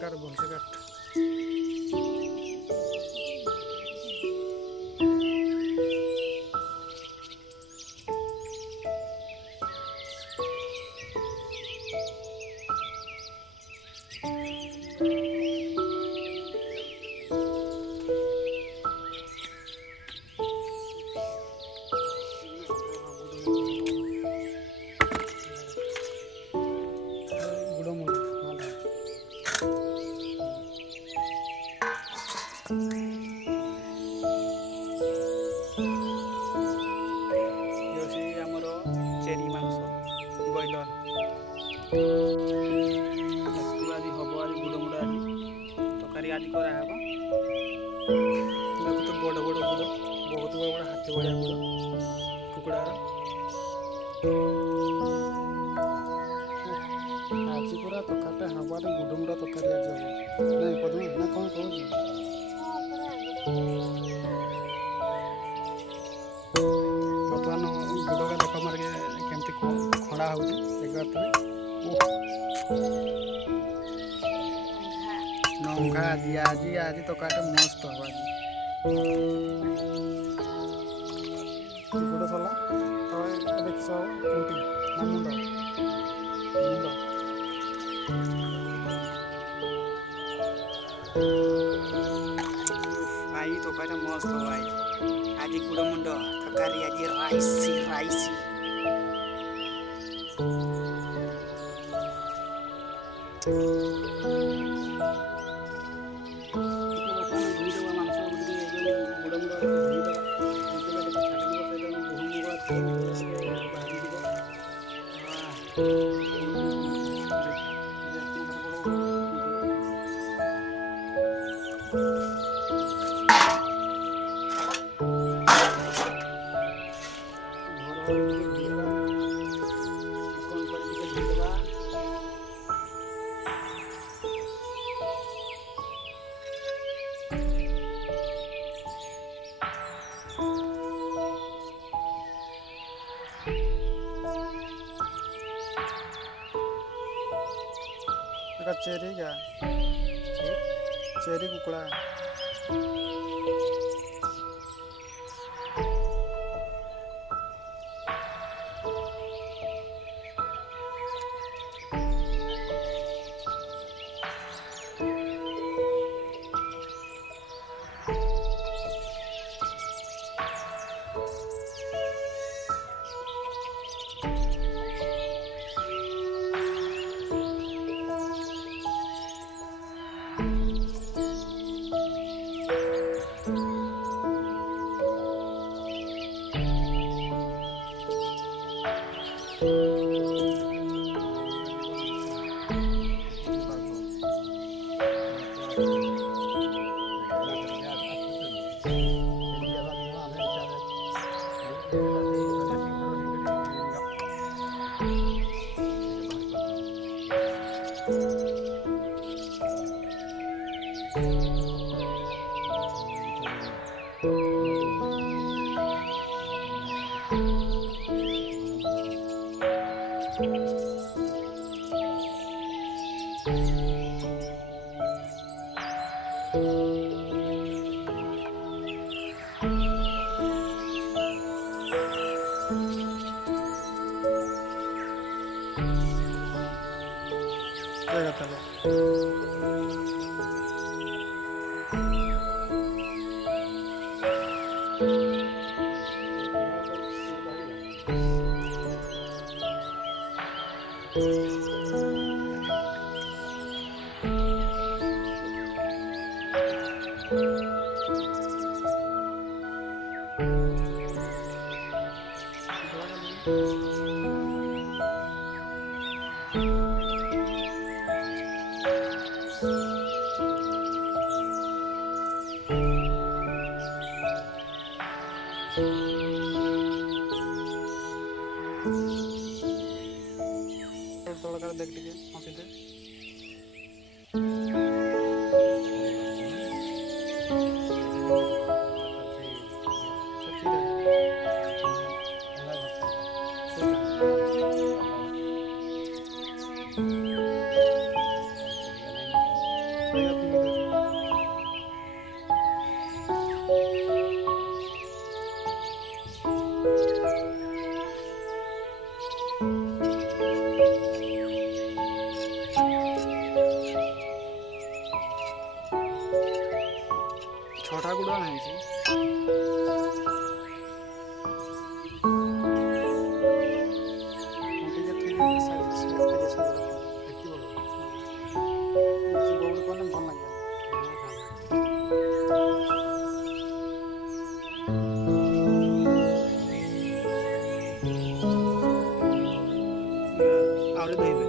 कर बोल से कट गुड़ मुंडा आमर चेरी मांस बॉयलर आज हम आज गुड़ मुड़ आज तकारी आज कराब तो बड़ बड़ गुड़ बहुत बड़ बड़ हाथी भाया गुड़ कुकड़ार आज पूरा तकाटा हवा गुड़ मुड़ा तकारी आज हम नहीं पदमी ना कौन कहूँ बर्तमान गुड़ का देख मारे केमती खड़ा हो नंघा आज आज आज तकाटा मस्त हम आज गुड़ सरला देखिस कौटी ना मुंड मुंड आई तकाटा मस्त हो आज गुड़ मुंड तकारी आज राइसी राइसी चेरी क्या चेरी कुकड़ा ଦୌଡ଼ି କଲେ ଭଲ ଲାଗେ। ଆହୁରି ଧୋଇବେ।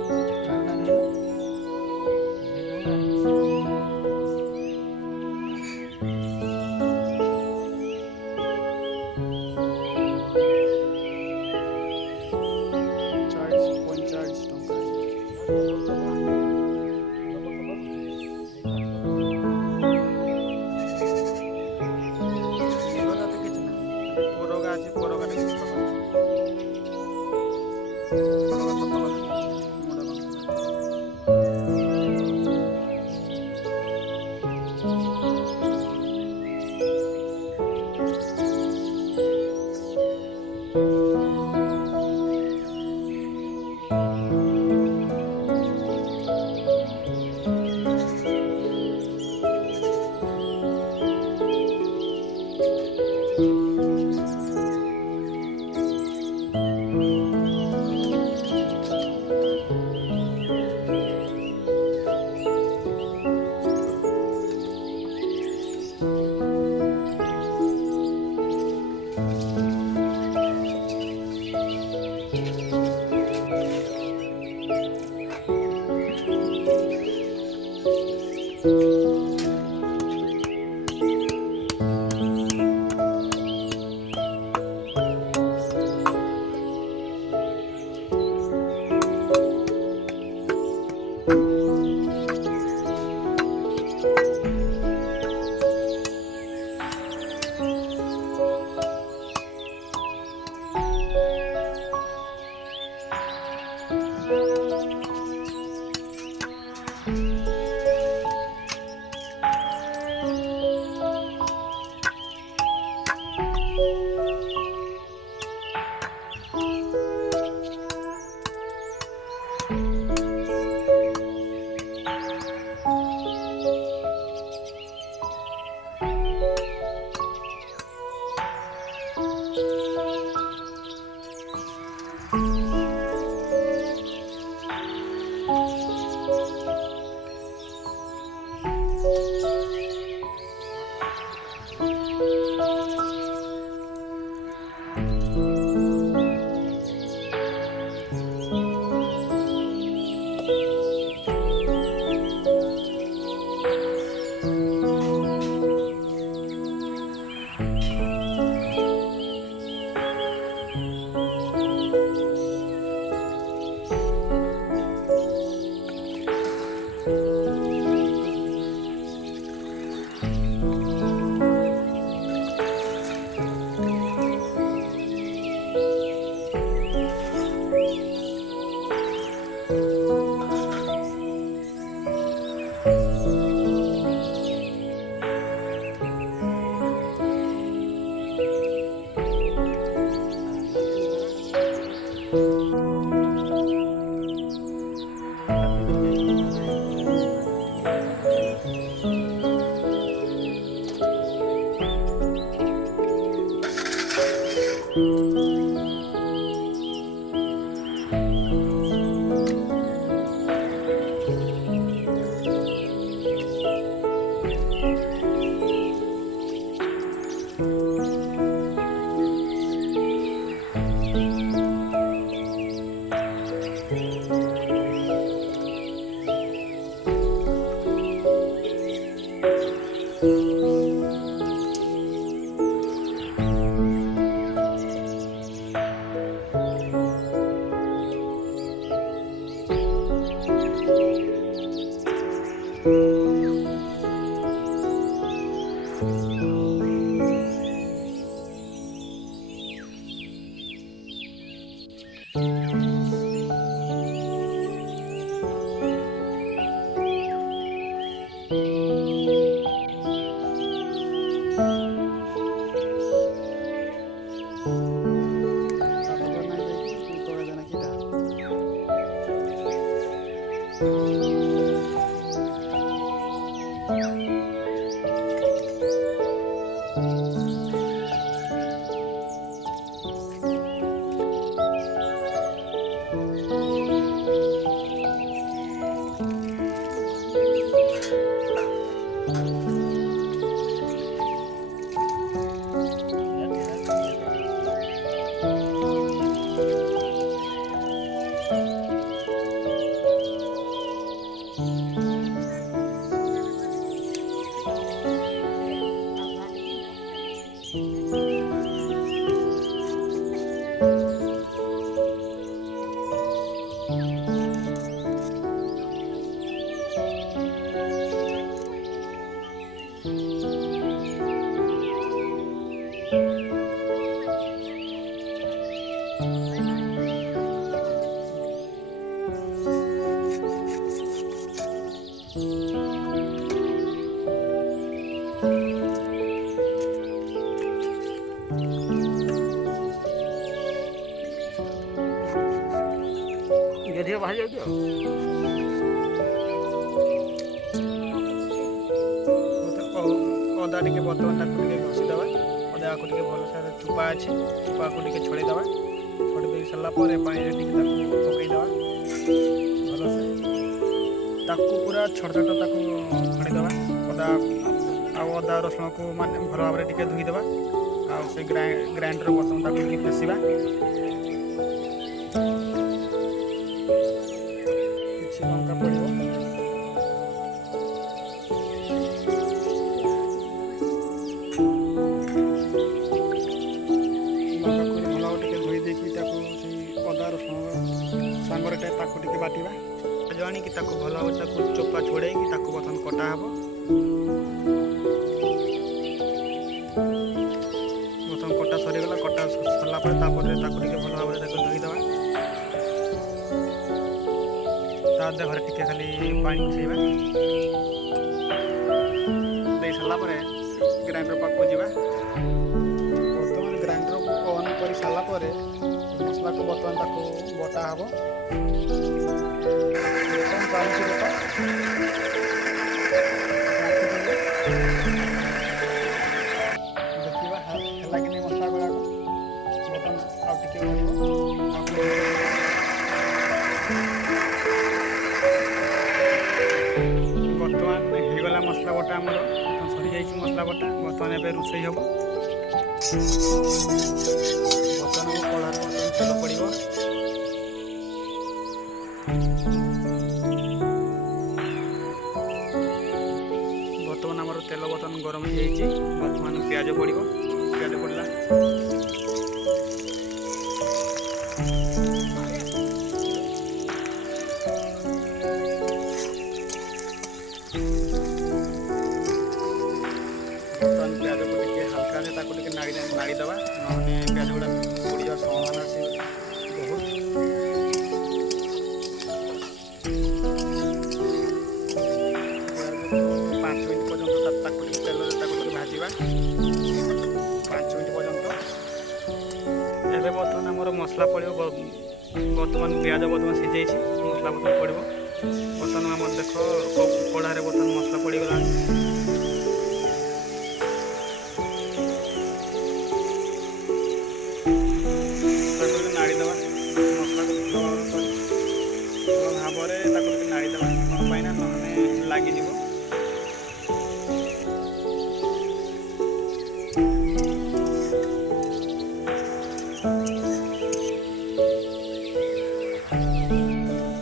ଧିରେ ବାହାରି ଯାଉଛି ଆଉ ଅଦା ଟିକେ ବର୍ତ୍ତମାନ ତାକୁ ଟିକେ ଘଷିଦେବା। ଅଦାକୁ ଟିକେ ଭଲସେ ଚୁପା ଅଛି, ଚୁପାକୁ ଟିକେ ଛଡ଼େଇଦେବା। ଛଡ଼େଇ ଦେଇ ସାରିଲା ପରେ ପାଣିରେ ଟିକେ ତାକୁ ପକାଇଦେବା ଭଲସେ। ତାକୁ ପୁରା ଛୋଟ ଛୋଟ ତାକୁ ଖଡ଼ିଦେବା। ଅଦା ରସୁଣକୁ ମାନେ ଭଲ ଭାବରେ ଟିକେ ଧୋଇଦେବା। ଆଉ ସେ ଗ୍ରାଇଣ୍ଡର ବର୍ତ୍ତମାନ ତାକୁ ଟିକେ ପେଷିବା। କିଛି ଲଙ୍କା ପଡ଼ିବ, ଲଙ୍କାକୁ ଭଲ ଟିକେ ଧୋଇ ଦେଇକି ତାକୁ ସେଇ ଅଦା ରସୁଣ ସାଙ୍ଗରେ ତାକୁ ଟିକେ ବାଟିବା। ଆଣିକି ତାକୁ ଭଲ ଭାବରେ ତାକୁ ଚୋପା ଛଡ଼େଇକି ତାକୁ ବର୍ତ୍ତମାନ କଟା ହେବ। ବର୍ତ୍ତମାନ କଟା ସରିଗଲା। କଟା ସରିଲା ପରେ ତାପରେ ତାକୁ ଟିକେ ଭଲ ଭାବରେ ତାକୁ ଧୋଇଦେବା। ତା ଦେହରେ ଟିକେ ଖାଲି ପାଣି ମିଶାଇବା। ଦେଇ ସାରିଲା ପରେ ଗ୍ରାଇଣ୍ଡର ପାଖକୁ ଯିବା। ବର୍ତ୍ତମାନ ଗ୍ରାଇଣ୍ଡରକୁ ଅନ୍ କରି ସାରିଲା ପରେ ମସଲାକୁ ବର୍ତ୍ତମାନ ତାକୁ ବଟା ହେବ। ଚାଲିଛି ବଟା। ଦେଖିବା ହେଲା କି ନାହିଁ ମସଲା ଗୁଡ଼ାକ। ବର୍ତ୍ତମାନ ଆଉ ଟିକେ ପଡ଼ିବ। ବର୍ତ୍ତମାନ ହେଇଗଲା ମସଲା ବଟା ଆମର। ସରିଯାଇଛି ମସଲା ବଟା। ବର୍ତ୍ତମାନ ଏବେ ରୋଷେଇ ହେବ। ବର୍ତ୍ତମାନ କଢ଼ାରେ ବର୍ତ୍ତମାନ ତେଲ ପଡ଼ିବ। ବର୍ତ୍ତମାନ ଆମର ତେଲ ବର୍ତ୍ତମାନ ଗରମ ହେଇଯାଇଛି। ବର୍ତ୍ତମାନ ପିଆଜ ପଡ଼ିବ। ପିଆଜ ପଡ଼ିଲା। ବର୍ତ୍ତମାନ ପିଆଜକୁ ଟିକେ ହାଲକା ତାକୁ ଟିକେ ନାଡ଼ିଦେବା। ନହେଲେ ପିଆଜ ଗୁଡ଼ା ପୋଡ଼ିଯିବାର ସମ୍ଭାବନା ଅଛି ବହୁତ। 5 ମିନିଟ୍ ପର୍ଯ୍ୟନ୍ତ ତାକୁ ଟିକେ ତେଲରେ ତାକୁ ଟିକେ ଭାଜିବା। 5 ମିନିଟ୍ ପର୍ଯ୍ୟନ୍ତ। ଏବେ ବର୍ତ୍ତମାନ ଆମର ମସଲା ପଡ଼ିବ। ବର୍ତ୍ତମାନ ପିଆଜ ବର୍ତ୍ତମାନ ସିଝେଇଛି। ମସଲା ବର୍ତ୍ତମାନ ପଡ଼ିବ। ବର୍ତ୍ତମାନ ଆମର ଦେଖ କଢ଼ାରେ ବର୍ତ୍ତମାନ ମସଲା ପଡ଼ିଗଲାଣି। ତାକୁ ଟିକେ ନାଡ଼ିଦେବା। ମସଲାକୁ ଭଲ ଭାବରେ ତାକୁ ଟିକେ ନାଡ଼ିଦେବା। କ'ଣ ପାଇଁ ନା ନହେଲେ ଲାଗିଯିବ।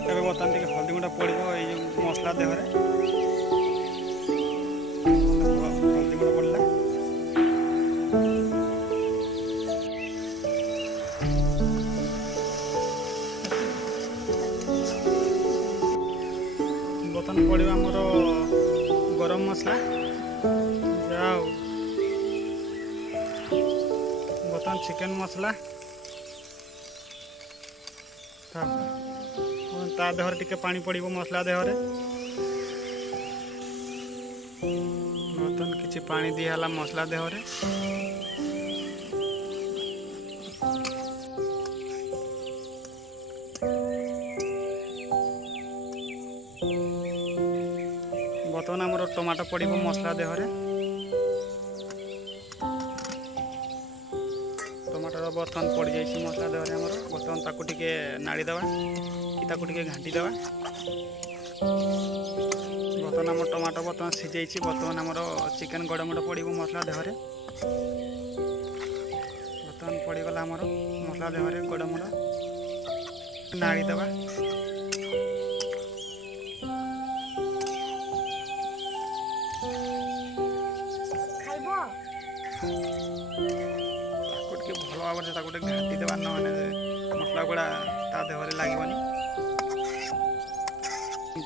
ଏବେ ବର୍ତ୍ତମାନ ଟିକେ ହଳଦୀ ଗୁଣ୍ଡ ପଡ଼ିବ ଏଇ ଯେଉଁ ମସଲା ଦେହରେ। ହଳଦୀ ଗୁଣ୍ଡ ପଡ଼ିଲା। ବର୍ତ୍ତମାନ ପଡ଼ିବ ଆମର ଗରମ ମସଲା। ଯାହା ହଉ ବର୍ତ୍ତମାନ ଚିକେନ ମସଲା। ତା ଦେହରେ ଟିକେ ପାଣି ପଡ଼ିବ ମସଲା ଦେହରେ। ବର୍ତ୍ତମାନ କିଛି ପାଣି ଦିଆହେଲା ମସଲା ଦେହରେ। ବର୍ତ୍ତମାନ ଆମର ଟମାଟୋ ପଡ଼ିବ ମସଲା ଦେହରେ। ଟମାଟୋ ବର୍ତ୍ତମାନ ପଡ଼ିଯାଇଛି ମସଲା ଦେହରେ ଆମର। ବର୍ତ୍ତମାନ ତାକୁ ଟିକେ ନାଡ଼ିଦେବା କି ତାକୁ ଟିକେ ଘାଣ୍ଟିଦେବା। ବର୍ତ୍ତମାନ ଆମର ଟମାଟୋ ବର୍ତ୍ତମାନ ସିଝେଇଛି। ବର୍ତ୍ତମାନ ଆମର ଚିକେନ ଗଡ଼ମଡ଼ ପଡ଼ିବ ମସଲା ଦେହରେ। ବର୍ତ୍ତମାନ ପଡ଼ିଗଲା ଆମର ମସଲା ଦେହରେ ଗଡ଼ମଡ଼। ନାଡ଼ିଦେବା। ତାକୁ ଟିକେ ଭଲ ଭାବରେ ତାକୁ ଟିକେ ଘାଣ୍ଟି ଦେବା। ନହେଲେ ମସଲା ଗୁଡ଼ା ତା ଦେହରେ ଲାଗିବନି।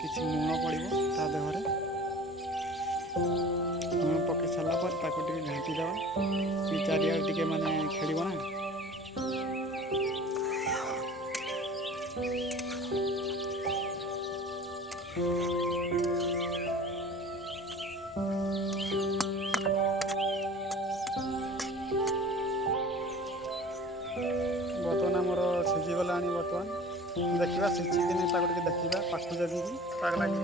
କିଛି ଲୁଣ ପଡ଼ିବ ତା ଦେହରେ। ଲୁଣ ପକାଇ ସାରିଲା ପରେ ତାକୁ ଟିକେ ଘାଣ୍ଟି ଦେବା। ଚାରିଆଡ଼େ ଟିକେ ମାନେ ଖେଳିବ ନା। ଦେଖିବା ସିଝିକିନି ତାକୁ ଟିକେ ଦେଖିବା ପାଖକୁ ଜଗିକି ପାଗ ଲାଗି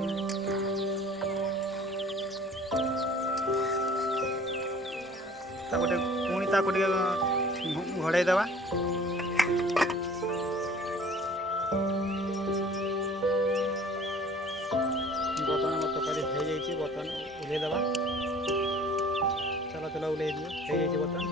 ତାକୁ ଟିକେ ପୁଣି ତାକୁ ଟିକେ ଘୋଡ଼େଇ ଦେବା। ବର୍ତ୍ତମାନ ମୋ ତରକାରୀ ହେଇଯାଇଛି। ବର୍ତ୍ତମାନ ଓହ୍ଲେଇ ଦେବା। ଚଲା ଚଲା ଓହ୍ଲେଇ ଦିଅ। ହେଇଯାଇଛି ବର୍ତ୍ତମାନ।